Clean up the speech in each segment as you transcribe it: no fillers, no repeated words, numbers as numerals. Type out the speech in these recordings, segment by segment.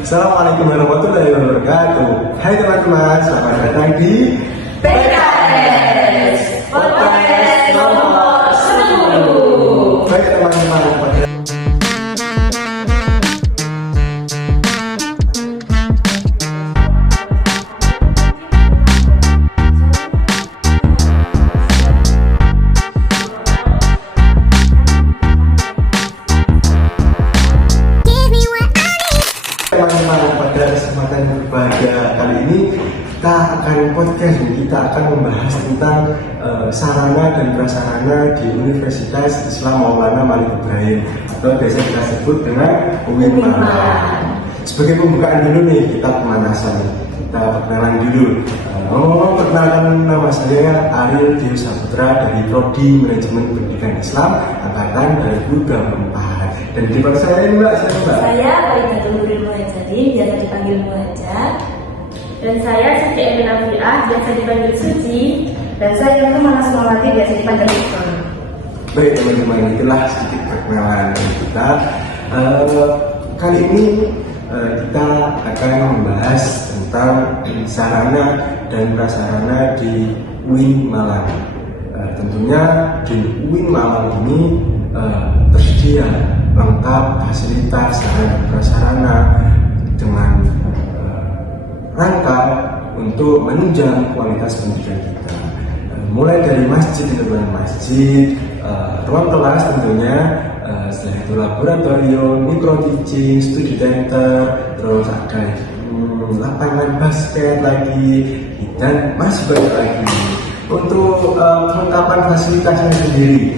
Assalamualaikum warahmatullahi wabarakatuh. Hai teman-teman, selamat datang di PKS Podcast nomor 10. Baik teman-teman, pada kesempatan berbahagia kali ini kita akan podcast dan kita akan membahas tentang sarana dan prasarana di Universitas Islam Maulana Malik Ibrahim atau biasa kita sebut dengan UIN Malang. Sebagai pembukaan dulu nih, kita pemanasan, kita perkenalan dulu. Perkenalkan, nama saya Ariel Dio Saputra dari Prodi Manajemen Pendidikan Islam Angkatan 2024. Dan di depan saya Mbak, Saya Waidatul Nuril Muhajari, biasa dipanggil Muhajar. Dan saya Siti Emina Fiah, biasa dipanggil Suci. Dan saya Manas Maulati, biasa dipanggil Ikon. Baik teman-teman, itulah sedikit perkenalan kita. Kali ini kita akan membahas tentang sarana dan prasarana di UIN Malang. Tentunya di UIN Malang ini tersedia lengkap fasilitas sarana dan prasarana dengan rangka untuk menunjang kualitas pendidikan kita. Mulai dari masjid, ruang kelas tentunya, setelah itu laboratorium, micro teaching, studi center, terus ada lapangan basket lagi, dan masih banyak lagi. Untuk kelengkapan fasilitasnya sendiri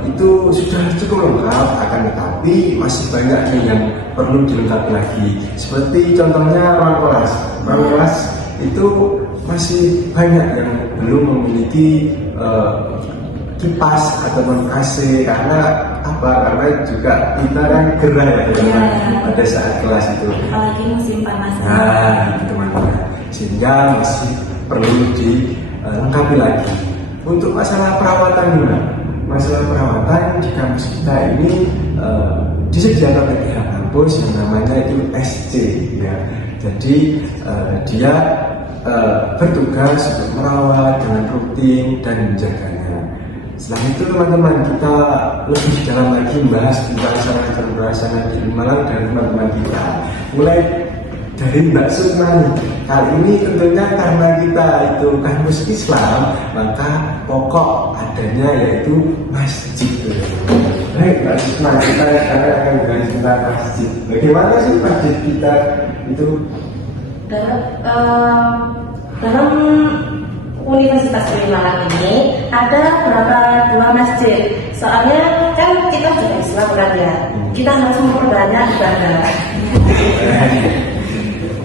itu sudah cukup lengkap, akan tetapi masih banyak yang perlu dilengkapi lagi. Seperti contohnya ruang kelas itu masih banyak yang belum memiliki kipas ataupun AC karena juga kita kan gerah ya pada saat kelas itu. Apalagi musim panas. Nah, teman-teman, sehingga masih perlu dilengkapi lagi. Untuk masalah perawatan juga, di kampus kita ini disediakan oleh pihak kampus yang namanya itu SC ya. Jadi dia bertugas untuk merawat dengan rutin dan menjaganya. Setelah itu teman-teman, kita lebih dalam lagi membahas tentang sarana dan prasarana di Malang dan teman-teman kita. Mulai dari Mbak Sukmani. Kali ini tentunya karena kita itu kampus Islam, maka pokok adanya yaitu masjid. Baik Mbak Sukmani, kita akan bahas tentang masjid. Bagaimana sih masjid kita itu? Dalam Universitas UIN Malang ini ada dua masjid. Soalnya kan kita juga Islam kan ya, kita harus memperbanyak ibadah.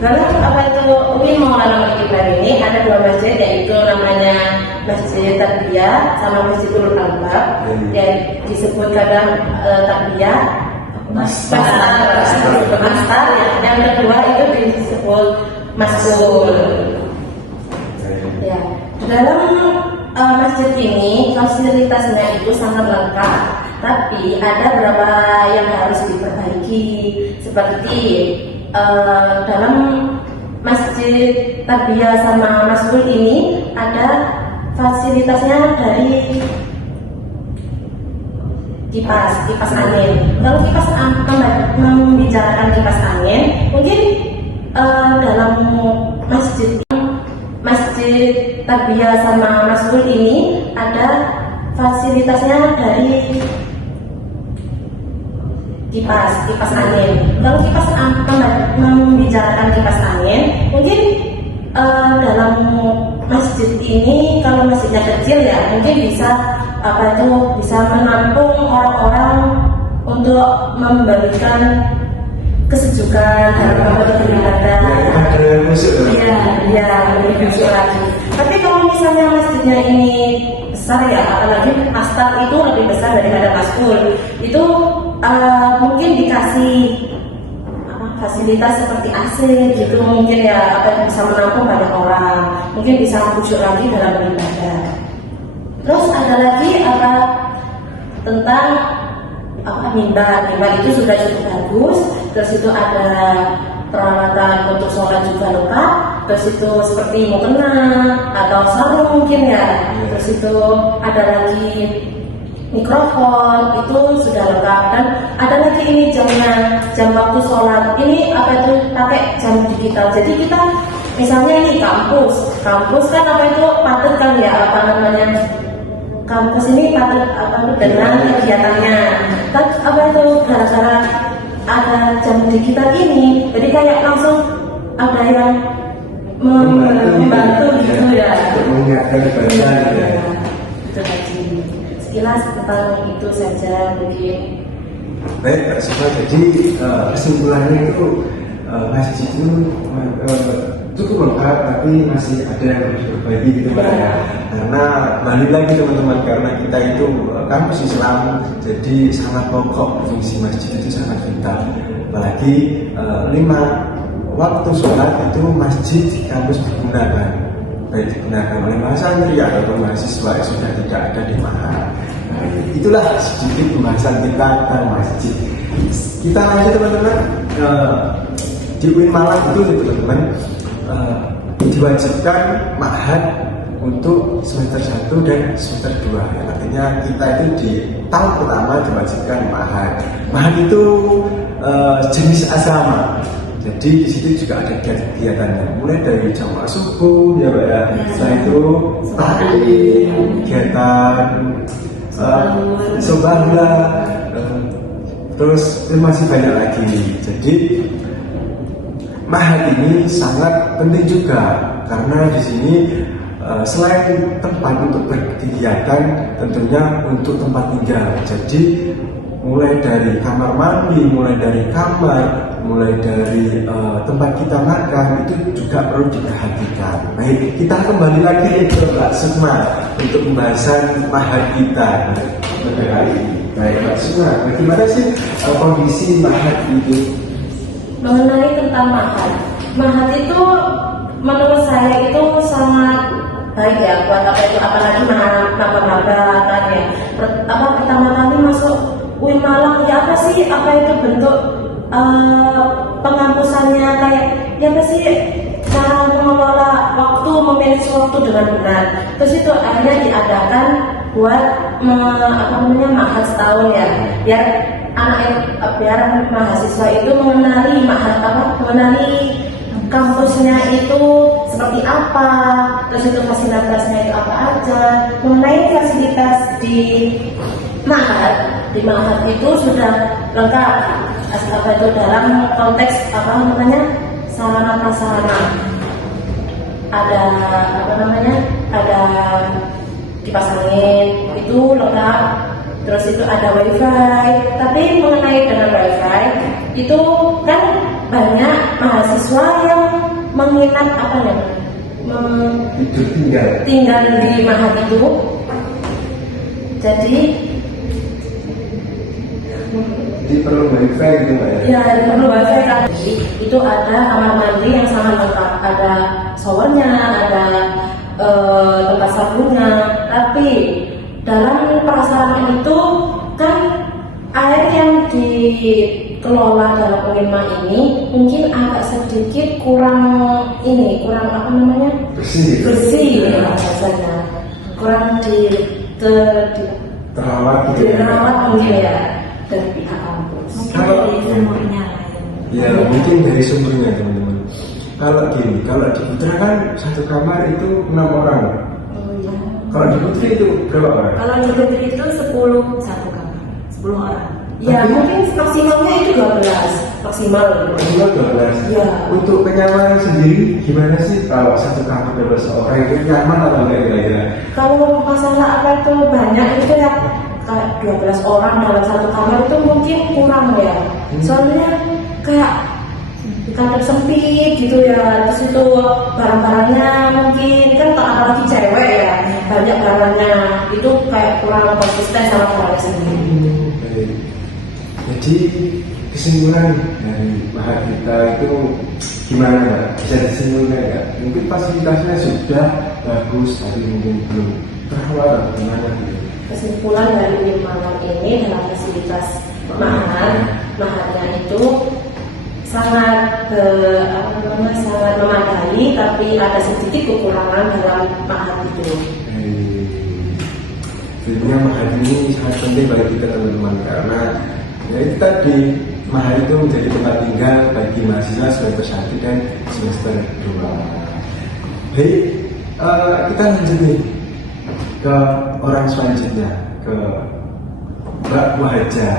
Dalam UIN Maulana Malik Ibrahim ini ada dua masjid, yaitu namanya Masjid Tarbiyah sama Masjidul Albab, yang disebut kadang Tarbiyah Mastar. Yang kedua itu disebut Maskul. Ya, dalam masjid ini fasilitasnya itu sangat lengkap, tapi ada beberapa yang harus diperbaiki. Seperti dalam Masjid Tarbiyah sama Maskul ini ada fasilitasnya dari kipas angin. Kalau membicarakan kipas angin, mungkin dalam Masjid Tarbiyah sama Maskul ini ada fasilitasnya dari kipas angin. Kalau membicarakan kipas angin, mungkin dalam masjid ini, kalau masjidnya kecil ya, mungkin bisa menampung orang-orang untuk memberikan kesejukan dalam beribadah. Iya, lebih masuk lagi. Tapi kalau misalnya masjidnya ini besar ya, apalagi Mastar itu lebih besar daripada Maskul, itu mungkin dikasih fasilitas seperti AC gitu, mungkin ya bisa menampung banyak orang, mungkin bisa khusyuk lagi dalam beribadah. Terus ada lagi tentang mimbar itu sudah cukup bagus. Terus itu ada terus itu seperti mukena atau sarung mungkin ya, terus itu ada lagi mikrofon, itu sudah lengkap. Dan ada lagi ini jamnya, jam waktu sholat ini apa itu pakai jam digital. Jadi kita misalnya ini kampus kan apa itu patut kan ya, apa namanya, kampus ini patut apa itu dengan kegiatannya. Tapi apa itu gara-gara ada jam digital ini, jadi kayak langsung ada yang membantu gitu ya. Mengingatkan ibadah ya. Itu tadi sekilas tentang itu saja mungkin. Baik, Pak Siva, jadi kesimpulannya itu masjid itu cukup lengkap, tapi masih ada yang harus berbagi gitu Pak ya. Karena balik lagi teman-teman, karena kita itu kampus Islam, jadi sangat pokok fungsi masjid itu sangat vital. Apalagi 5 waktu sholat itu masjid di kampus digunakan, baik digunakan oleh santri ataupun mahasiswa yang sudah tidak ada di Mahat. Itulah sedikit pembahasan kita tentang masjid. Kita lanjut teman-teman, di UIN Malang itu teman-teman diwajibkan Mahat untuk semester 1 dan semester 2. Artinya kita itu di tahun pertama diwajibkan Mahat. Mahat itu jenis asrama. Jadi di situ juga ada kegiatannya, mulai dari jam subuh ya Pak ya. Setelah itu taklim, kegiatan sobahla, terus masih banyak lagi. Jadi Mahat ini sangat penting juga karena di sini selain tempat untuk berkegiatan, tentunya untuk tempat tinggal. Jadi mulai dari kamar mandi, mulai dari kamar, mulai dari tempat kita makan itu juga perlu diperhatikan. Baik, kita kembali lagi ke Mbak Sukma untuk pembahasan Mahat kita pada hari ini. Baik, Mbak Sukma, bagaimana sih kondisi Mahat itu? Mengenai tentang Mahat itu menurut saya itu sangat baik ya buat apa itu, apalagi maba-maba kan ya. Pertama kali masuk UIN Malang ya, apa sih apa itu bentuk penghampusannya, kayak ya apa sih cara mengelola waktu, memanage waktu dengan benar. Terus itu akhirnya diadakan buat Mahat setahun ya, biar mahasiswa itu mengenali mengenali kampusnya itu seperti apa, terus itu fasilitasnya itu apa aja. Mengenai fasilitas di Mahat itu sudah lengkap, apa itu dalam konteks sarana prasarana. Ada ada dipasangin itu lengkap. Terus itu ada wifi, tapi mengenai dengan wifi itu kan banyak mahasiswa yang menginap tinggal di Mahat itu. Jadi perlu wifi gitu Mbak ya? Ya, perlu wifi kan. Itu ada kamar mandi yang sangat lengkap, ada showernya, ada tempat sabunnya, tapi dalam prasarana itu kan air yang dikelola dalam UIN ini mungkin agak sedikit kurang bersih ya rasanya, kurang terawat mungkin ya dari pihak kampus. Kalau dari sumbernya ya mungkin dari sumbernya teman-teman. Kalau di Putra kan satu kamar itu 6 orang. Kalau di Putri itu berapa orang? Kalau di Putri itu 10 satu kamar, 10 orang. Ya mungkin maksimalnya itu 12 maksimal. Maksimal 12. Ya. Untuk kenyamanan sendiri gimana sih kalau satu kamar 12 orang itu nyaman atau enggak kira-kira? Kalau masalah apa itu banyak itu ya kayak 12 orang dalam satu kamar itu mungkin kurang ya. Soalnya kayak kamar sempit gitu ya, terus itu barang-barangnya mungkin kan apalagi cewek ya, banyak barangnya itu kayak kurang konsisten sama barangnya sendiri. Jadi kesimpulan dari Mahat kita itu gimana Mbak? Bisa disimpulkan ya? Mungkin fasilitasnya sudah bagus tapi mungkin belum terawat atau gimana gitu. Kesimpulan dari UIN Malang ini dalam fasilitas Mahatnya itu sangat sangat memadai, tapi ada sedikit kekurangan dalam Ma'had itu. Sebenarnya Ma'had ini sangat penting bagi kita teman-teman, karena ya itu tadi, Ma'had itu menjadi tempat tinggal bagi mahasiswa semester 1 dan semester 2. Baik, kita lanjut nih ke orang selanjutnya, ke Mbak Muhaja.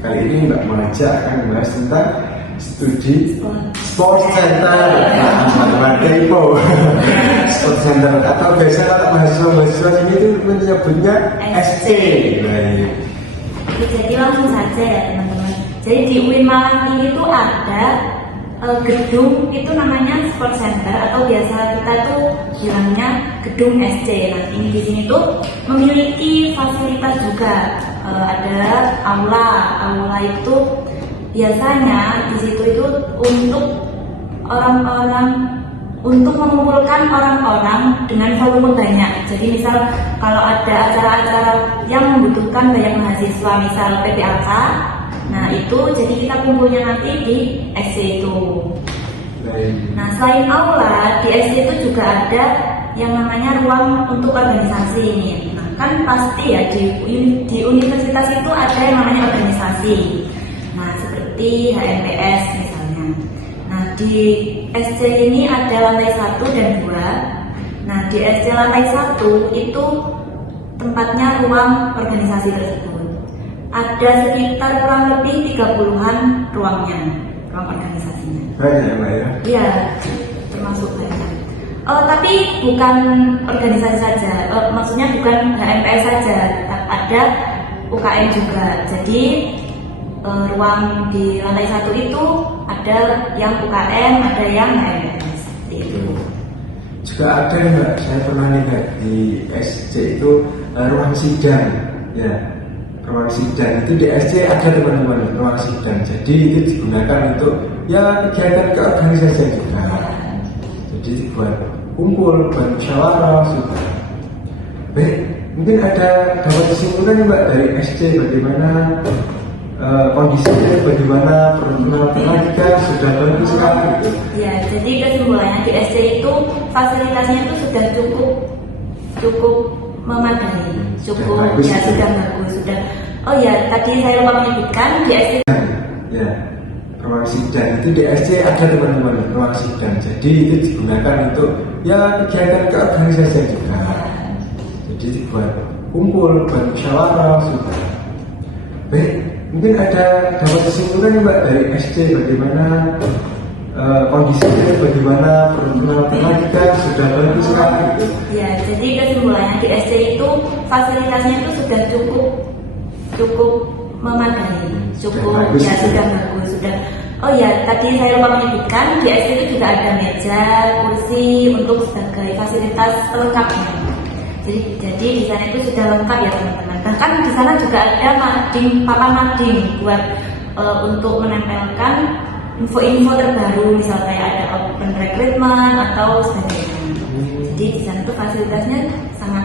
Kali ini Mbak Muhaja akan membahas tentang studi Sport Center. Kepo Sport Center, atau biasa kalau mahasiswa ini itu menyebutnya SC. Jadi langsung saja ya teman-teman. Jadi di UIN Malang ini tuh ada gedung itu namanya Sport Center, atau biasa kita tuh bilangnya gedung SC. Nah ini di sini tuh memiliki fasilitas juga. Ada aula itu biasanya di situ itu untuk untuk mengumpulkan orang-orang dengan volume banyak. Jadi misal kalau ada acara-acara yang membutuhkan banyak mahasiswa, misal PPAK, nah itu jadi kita kumpulnya nanti di SC itu. Nah selain aula, di SC itu juga ada yang namanya ruang untuk organisasi ini. Nah kan pasti ya di universitas itu ada yang namanya organisasi. Nah seperti HMPS misalnya. Nah di SC ini ada lantai 1 dan 2. Nah di SC lantai 1 itu tempatnya ruang organisasi tersebut. Ada sekitar kurang lebih 30-an ruang organisasinya. Banyak ya Mbak ya? Iya, termasuk banyak. Tapi bukan organisasi saja, maksudnya bukan HMPS saja, ada UKM juga. Jadi ruang di lantai 1 itu ada yang UKM, ada yang HMPS. Itu. Juga ada Mbak, saya pernah lihat di SC itu ruang sidang, ya. Ruang sidang itu di SC ada teman-teman, ruang sidang. Jadi itu digunakan untuk ya kegiatan keorganisasian juga. Jadi dibuat kumpul, buat musyawarah juga. Baik, mungkin ada dapat kesimpulan nih Mbak dari SC, bagaimana kondisinya, bagaimana pertemuan tenaga sudah bagus sekali gitu. Ya, jadi kesimpulannya di SC itu fasilitasnya itu sudah cukup memadai, sudah bagus. Oh ya, tadi saya lupa menyebutkan di SC. Ya, ruang sidang itu di SC ada teman-teman, ruang sidang. Jadi itu digunakan untuk ya kegiatan keorganisasian juga. Jadi dibuat kumpul, buat musyawarah juga. Baik, mungkin ada dapat kesimpulan nih Mbak dari SC, bagaimana kondisinya, bagaimana pertemuan tenaga sudah bagus sekali gitu. Ya, jadi kesimpulannya di SC itu fasilitasnya itu sudah cukup memadai, sudah bagus. Oh ya, tadi saya lupa menyebutkan di SC itu juga ada meja, kursi untuk sebagai fasilitas pelengkapnya. Jadi di sana itu sudah lengkap ya teman-teman. Bahkan di sana juga ada papan mading buat untuk menempelkan info-info terbaru, misalnya kayak ada open recruitment atau sebagainya. Jadi di sana itu fasilitasnya sangat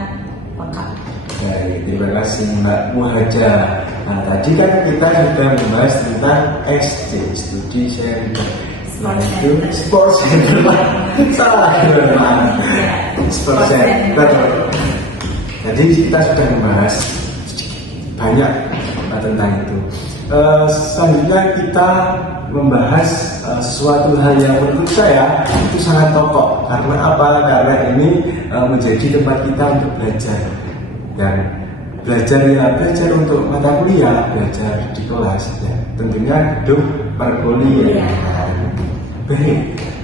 lengkap. Baik, terima kasih Mbak Muhaja. Nah tadi kan kita sudah membahas tentang SC, studi Sport Center. Salah Sport Center. Jadi kita sudah membahas banyak tentang itu. Selanjutnya kita membahas sesuatu hal yang menurut saya itu sangat pokok. Karena apa? Karena ini menjadi tempat kita untuk belajar. Dan belajar untuk mata kuliah, belajar di kelas ya. Tentunya gedung perkuliahan. Baik,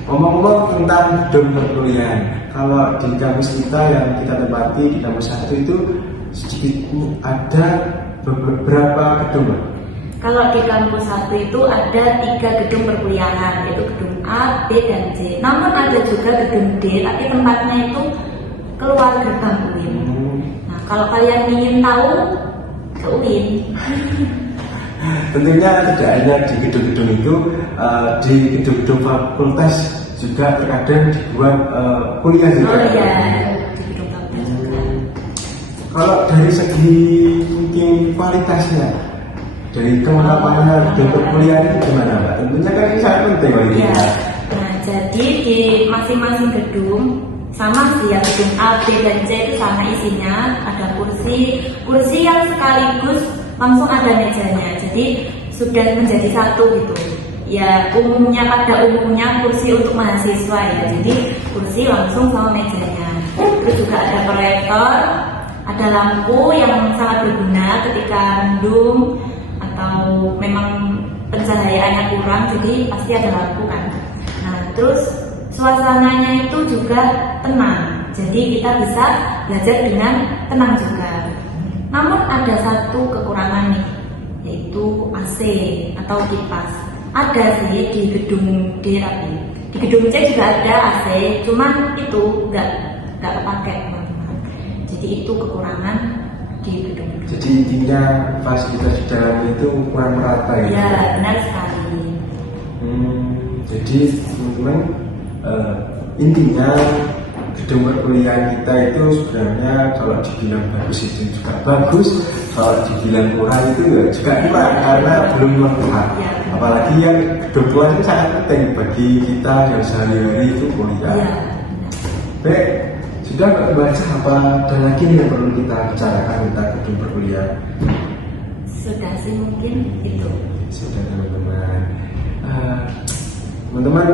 ngomong-ngomong tentang gedung perkuliahan, kalau di kampus kita yang kita tempati di kampus 1 itu sedikit ada beberapa gedung. Kalau di kampus 1 itu ada 3 gedung perkuliahan, yaitu gedung A, B, dan C. Namun ada juga gedung D, tapi tempatnya itu keluar gerbang UIN. Nah, kalau kalian ingin tahu, ke UIN. Tentunya tidak hanya di gedung-gedung itu, di gedung-gedung fakultas juga terkadang dibuat kuliah juga. Oh iya, di gedung fakultas juga. Kalau dari segi mungkin kualitasnya, dari kelengkapannya gedung perkuliahan itu gimana Mbak? Tentunya kan ini sangat penting bagi Iya. kita. Nah, jadi di masing-masing gedung sama sih ya, gedung A, B, dan C itu sama isinya, ada kursi yang sekaligus langsung ada mejanya. Jadi sudah menjadi satu gitu. Ya pada umumnya kursi untuk mahasiswa ya. Jadi kursi langsung sama mejanya. Terus juga ada proyektor, ada lampu yang sangat berguna ketika mendung atau memang pencahayaannya kurang, jadi pasti ada lampu kan. Nah, terus suasananya itu juga tenang, jadi kita bisa belajar dengan tenang juga. Namun ada satu kekurangan nih, yaitu AC atau kipas. Ada sih di gedung D, tapi di gedung C juga ada AC, cuman itu nggak kepake teman-teman. Jadi itu kekurangan di gedung. Jadi intinya fasilitas di dalamnya itu kurang merata ya? Ya, benar sekali. Jadi teman-teman, intinya gedung perkuliahan kita itu sebenarnya kalau dibilang bagus itu juga bagus, kalau dibilang kurang itu ya juga kurang karena belum lengkap. Ya. Apalagi yang gedung kelas itu sangat penting bagi kita yang sehari-hari itu kuliah. Ya. Baik, sudah Mbak baca apa ada lagi yang perlu kita bicarakan tentang gedung perkuliahan? Sudah sih mungkin itu. Sudah teman-teman. Teman-teman,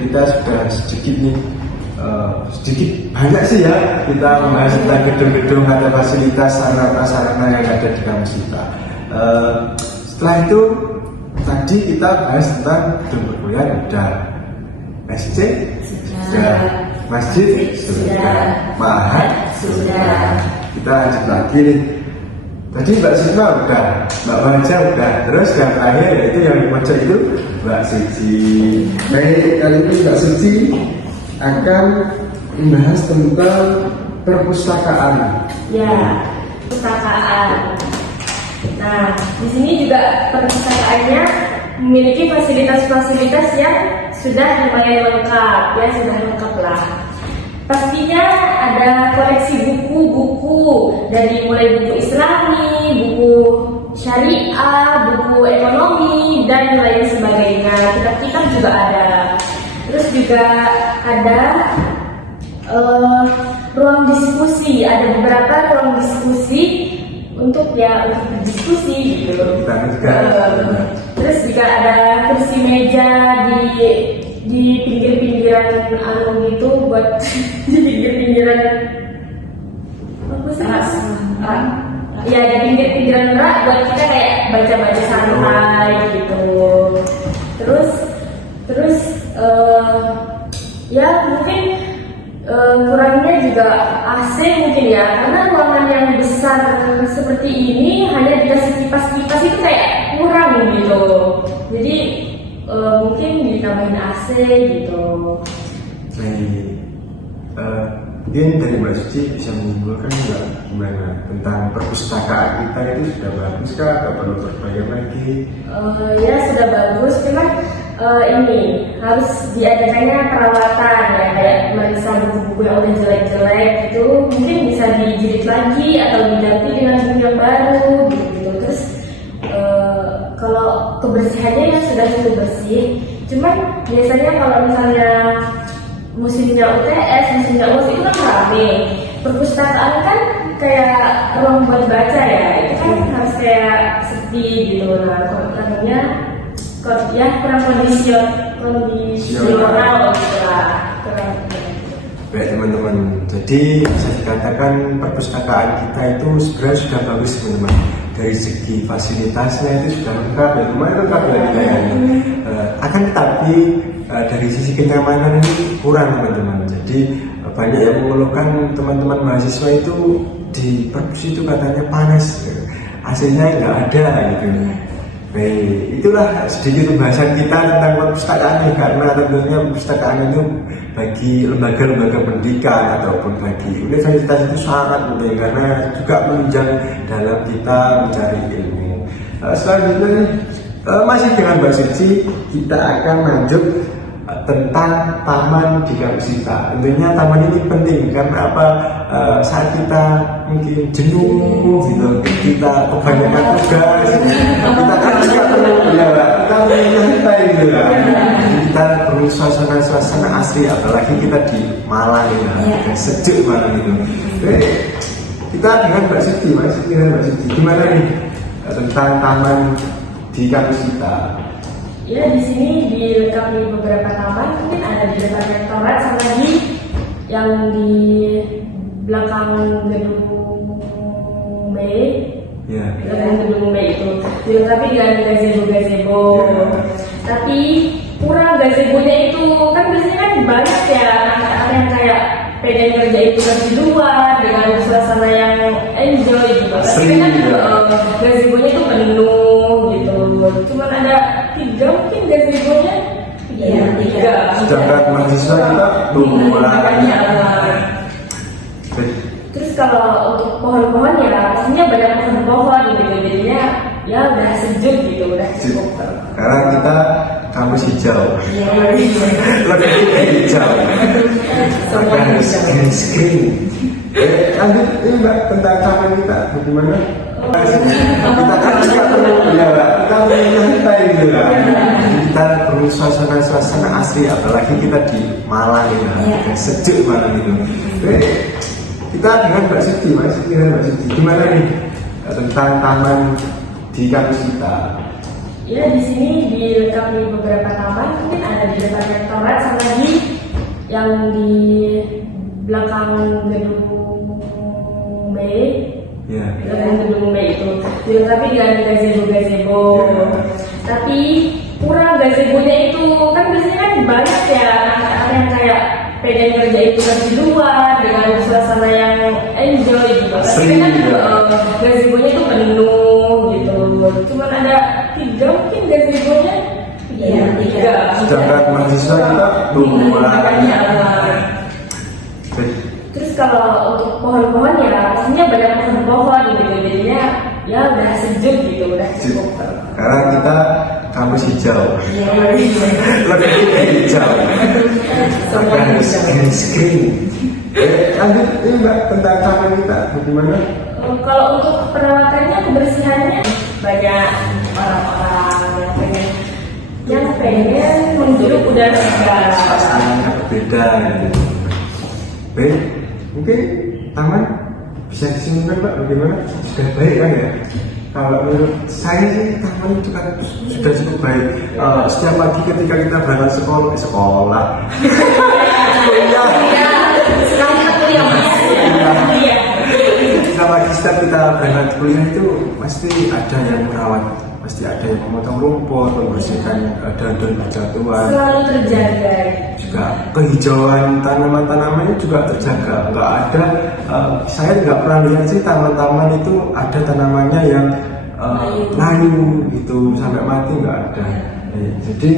kita sudah sedikit nih, sedikit banyak sih ya kita membahas tentang gedung-gedung atau fasilitas sarana-prasarana yang ada di kampus kita. Setelah itu tadi kita bahas tentang gedung perkuliahan sudah, SC sudah, masjid sudah, mahat sudah. Kita lanjut lagi nih. Tadi Mbak Sisma udah, Mbak Baja udah, terus yang terakhir yaitu yang dibaca itu Mbak Suci. Baik, kali ini Mbak Suci akan membahas tentang perpustakaan. Ya, perpustakaan. Nah, di sini juga perpustakaannya memiliki fasilitas-fasilitas yang sudah lumayan lengkap, ya sudah lengkap lah. Pastinya ada koleksi buku-buku dari mulai buku Islami, buku syariah, buku ekonomi dan lain sebagainya. Kitab-kitab juga ada. Terus juga ada ruang diskusi. Ada beberapa ruang diskusi untuk berdiskusi gitu. Terus juga ada kursi meja di pinggir-pinggiran gitu buat di pinggir-pinggiran apa sih? Ya di pinggir-pinggiran rak buat kita kayak baca-baca santai gitu. Terus ya mungkin kurangnya juga AC mungkin ya, karena ruangan yang besar seperti ini hanya dikasih kipas-kipas itu kayak kurang gitu. Jadi mungkin ditambahin AC gitu. Baik, mungkin dari Mbak Suci bisa menyimpulkan nggak gimana tentang perpustakaan kita itu sudah bagus kah atau perlu perbaikan lagi? Ya sudah bagus, cuman ini harus diadakannya perawatan ya, kayak meriksa buku-buku yang udah jelek-jelek itu mungkin bisa dijilid lagi atau diganti dengan buku yang baru gitu. Terus kalau kebersihannya ya sudah cukup bersih, cuman biasanya kalau misalnya musimnya UTS, musimnya UAS itu kan rame. Perpustakaan kan kayak ruang buat baca ya, itu kan harus kayak sepi gitu. Nah, katanya ya kurang kondisional gitu lah. Baik teman-teman, jadi bisa dikatakan perpustakaan kita itu sebenarnya sudah bagus teman-teman. Dari segi fasilitasnya itu sudah lengkap ya, lumayan lengkap ya wilayahnya. Akan tetapi dari sisi kenyamanan ini kurang teman-teman. Jadi banyak yang mengeluhkan teman-teman mahasiswa itu di perpus itu katanya panas, AC-nya nggak ada gitu. Baik, itulah sedikit pembahasan kita tentang perpustakaan ini, karena tentunya perpustakaan itu bagi lembaga-lembaga pendidikan ataupun bagi universitas itu sangat penting karena juga menunjang dalam kita mencari ilmu. Selanjutnya masih dengan Mbak Suci, kita akan lanjut tentang taman di kampus kita. Tentunya taman ini penting karena apa? Saat kita mungkin jenuh gitu, kita kebanyakan tugas, kita kan juga perlu ya, kita perlu nyantai gitu lah. Kita perlu suasana asli, apalagi kita di Malang ya, sejuk Malang gitu. Jadi kita dengan Mbak Siti, gimana nih tentang taman di kampus kita? Ya, di sini dilengkapi beberapa taman, mungkin ada di depan rektorat sama di yang di belakang gedung B. Ya. Belakang gedung B itu dilengkapi dengan gazebo. Ya. Tapi kurang gazebonya itu, kan biasanya kan banyak ya anak-anak yang kayak pengen ngerjain tugas di luar dengan suasana yang enjoy gitu. Tapi kan gazebonya itu penuh gitu. Cuman ada 3 mungkin gazebonya. Iya, 3. Sedangkan mahasiswa kita banyak. Terus kalau untuk pohon-pohon ya pastinya banyak pohon-pohon gitu, jadinya ya udah sejuk gitu, udah cukup. Karena kita kampus hijau, lebih hijau, Semua harus hijau. green screen. Lanjut ini Mbak tentang taman kita, bagaimana? Kita kan juga perlu ya, kita perlu nyantai gitu lah. Kita perlu suasana asli, apalagi kita di Malang ya, sejuk Malang gitu. Jadi, kita dengan Mbak Siti, gimana nih tentang taman di kampus kita? Ya, di sini dilengkapi beberapa taman, mungkin ada di depan rektorat sama di yang di belakang gedung B. Ya. Belakang gedung B itu dilengkapi dengan gazebo. Ya. Tapi kurang gazebonya itu, kan biasanya kan banyak ya anak-anak yang kayak pengen ngerjain tugas di luar dengan suasana yang enjoy gitu. Tapi kan gazebonya itu penuh gitu. Cuman ada 3 mungkin gazebonya. Iya, 3. Sedangkan mahasiswa kita banyak. Terus kalau untuk pohon-pohon ya pastinya banyak pohon-pohon gitu, jadinya ya udah sejuk gitu, udah cukup. Karena kita kampus hijau, lebih hijau, Semua harus hijau. green screen. Lanjut ini Mbak tentang taman kita, bagaimana? Kalau untuk perawatannya, kebersihannya banyak orang-orang yang pengen menghirup udara segar. Pastinya berbeda gitu. Baik, mungkin taman bisa disimpulkan Mbak, bagaimana? Sudah baik kan ya? Kalau menurut saya sih taman itu kan sudah cukup baik. Setiap pagi ketika kita berangkat sekolah, Ketika pagi setiap kita berangkat kuliah itu pasti ada yang merawat, pasti ada yang memotong rumput, membersihkan daun-daun berjatuhan. Selalu terjaga. Juga kehijauan tanaman-tanamannya juga terjaga. Nggak ada, saya nggak pernah lihat sih taman-taman itu ada tanamannya yang layu gitu sampai mati, nggak ada. Jadi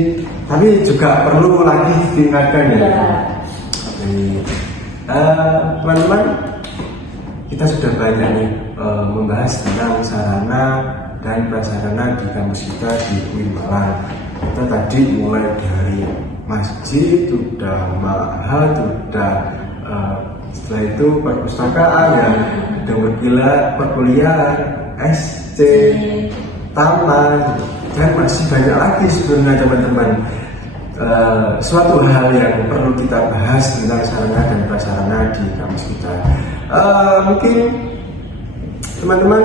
tapi juga perlu lagi ditingkatkan ya. Teman-teman, kita sudah banyak nih membahas tentang sarana dan prasarana di kampus kita di UIN Malang. Kita tadi mulai dari masjid, sudah ma'had, sudah setelah itu perpustakaan, yang perkuliahan, SC, taman, dan masih banyak lagi sebenarnya teman-teman. Suatu hal yang perlu kita bahas tentang sarana dan prasarana di kampus kita. Mungkin teman-teman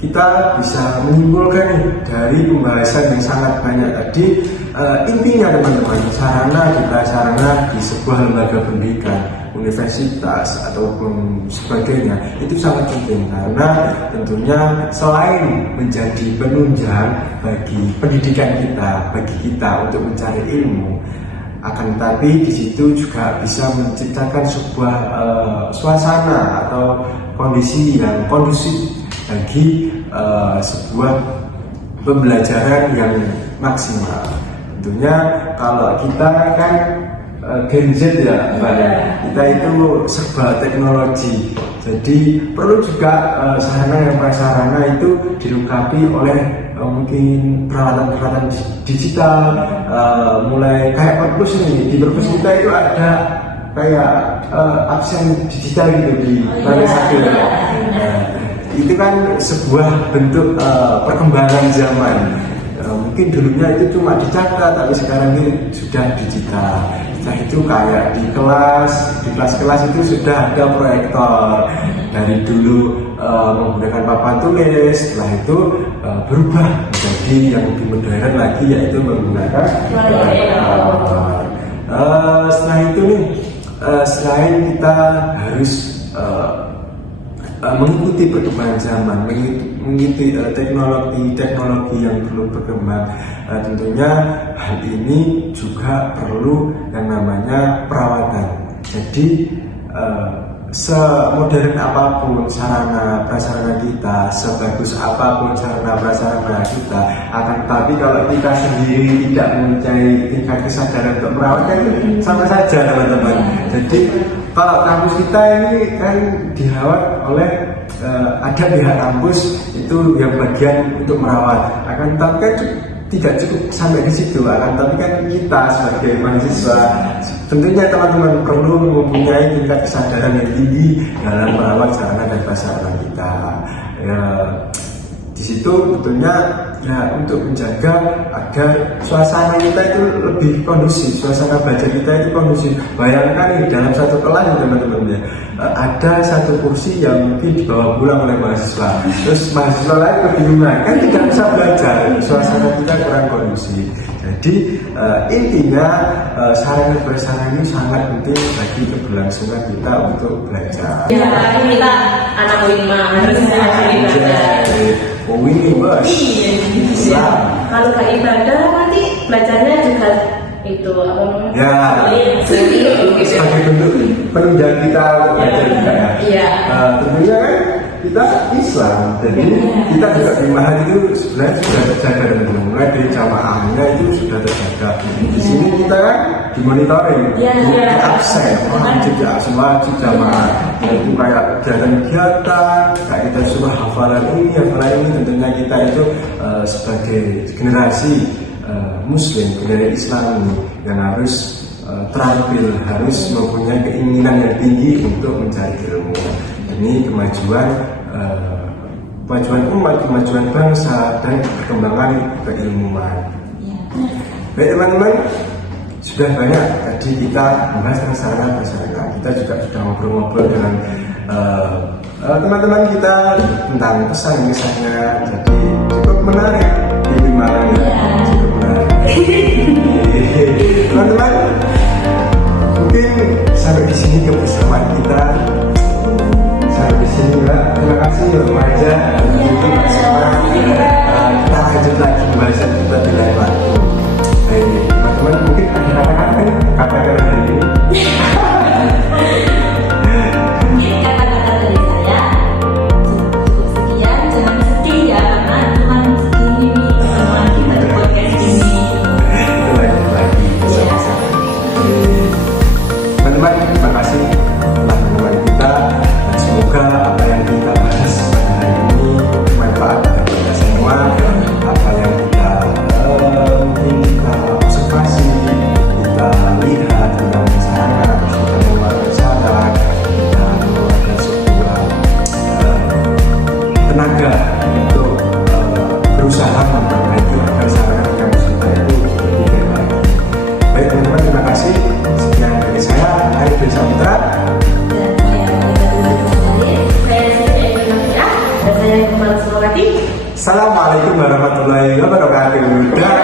kita bisa menyimpulkan nih dari pembahasan yang sangat banyak tadi, intinya teman-teman, sarana dan prasarana di sebuah lembaga pendidikan, universitas ataupun sebagainya itu sangat penting, karena tentunya selain menjadi penunjang bagi pendidikan kita, bagi kita untuk mencari ilmu, akan tetapi di situ juga bisa menciptakan sebuah suasana atau kondisi yang kondusif bagi sebuah pembelajaran yang maksimal. Tentunya kalau kita kan Gen Z ya Mbak, kita itu serba teknologi, jadi perlu juga sarana dan prasarana itu dilengkapi oleh mungkin peralatan-peralatan digital, mulai kayak perpus nih, di perpus kita itu ada kayak absen digital gitu di balai satu. itu kan sebuah bentuk perkembangan zaman. Mungkin dulunya itu cuma dicatat, tapi sekarang ini sudah digital. Setelah itu kayak di kelas itu sudah ada proyektor. Dari dulu menggunakan papan tulis, setelah itu berubah menjadi yang lebih modern lagi, yaitu menggunakan proyektor. Setelah itu nih, selain kita harus mengikuti perkembangan zaman, mengikuti teknologi yang belum berkembang, tentunya hal ini juga perlu yang namanya perawatan. Jadi semodern apapun sarana prasarana kita, sebagus apapun sarana prasarana kita, akan tetapi kalau kita sendiri tidak mempunyai tingkat kesadaran untuk merawatnya, itu sama saja teman-teman. Jadi kalau kampus kita ini kan dirawat oleh ada pihak kampus itu yang bagian untuk merawat, akan tetapi kan tidak cukup sampai di situ, akan tapi kan kita sebagai mahasiswa tentunya teman-teman perlu mempunyai tingkat kesadaran yang tinggi dalam merawat sarana dan prasarana kita. Ya, di situ tentunya ya untuk menjaga agar suasana kita itu lebih kondusif, suasana belajar kita itu kondusif. Bayangkan nih dalam satu kelas ya teman-teman ya, ada satu kursi yang mungkin dibawa pulang oleh mahasiswa, terus mahasiswa lain kebingungan, kan tidak bisa belajar, suasana kita kurang kondusif. Jadi intinya sarana prasarana ini sangat penting bagi keberlangsungan kita untuk belajar. Ya, kita anak Wima harus belajar. Ini bos. Iya. Kalau gak ibadah nanti belajarnya juga itu apa namanya? Ya. Gitu. Sebagai bentuk penunjang kita untuk belajar juga ya. Iya. Tentunya kan kita Islam, jadi kita juga di mahal itu sebenarnya sudah terjaga dan mulai dari jamaahnya itu sudah terjaga. Di sini kita kan dimonitoring, di absen, wajib jamaah. Itu kayak kegiatan, kayak kita suruh hafalan ini, tentunya kita itu sebagai generasi Muslim, generasi Islam yang harus terampil, harus mempunyai keinginan yang tinggi untuk mencari ilmu. Ini kemajuan umat, kemajuan bangsa, dan perkembangan keilmuan. Baik teman-teman, sudah banyak tadi kita membahas tentang sarana prasarana. Kita juga sudah ngobrol-ngobrol dengan teman-teman kita tentang pesan-pesannya. Jadi cukup menarik ini malamnya, cukup menarik. Teman-teman, mungkin sampai di sini kebersamaan kita. Sampai di sini Mbak. Terima kasih ya Mbak Aja. Kita lanjut lagi pembahasan kita di lain waktu. Baik, teman-teman mungkin ada kata-kata dari ini. Mungkin kata-kata dari saya cukup sekian. Jangan sedih ya, karena Tuhan segini semua kita di podcast ini. Itu lagi bersama-sama. Teman-teman, terima kasih telah menemani kita, dan semoga apa yang kita bahas pada hari ini bermanfaat bagi kita semua. Apa yang kita mungkin kita observasi, kita lihat tentang masyarakat, kita mengeluarkan sadar, kita mengeluarkan sebuah tenaga untuk berusaha memperbaiki agar masyarakat yang kita itu lebih baik lagi. Baik teman-teman, terima kasih. Sekian dari saya, Arif Desa Putra. Dan saya Dan saya Kepala Sulawati. Assalamualaikum warahmatullahi wabarakatuh.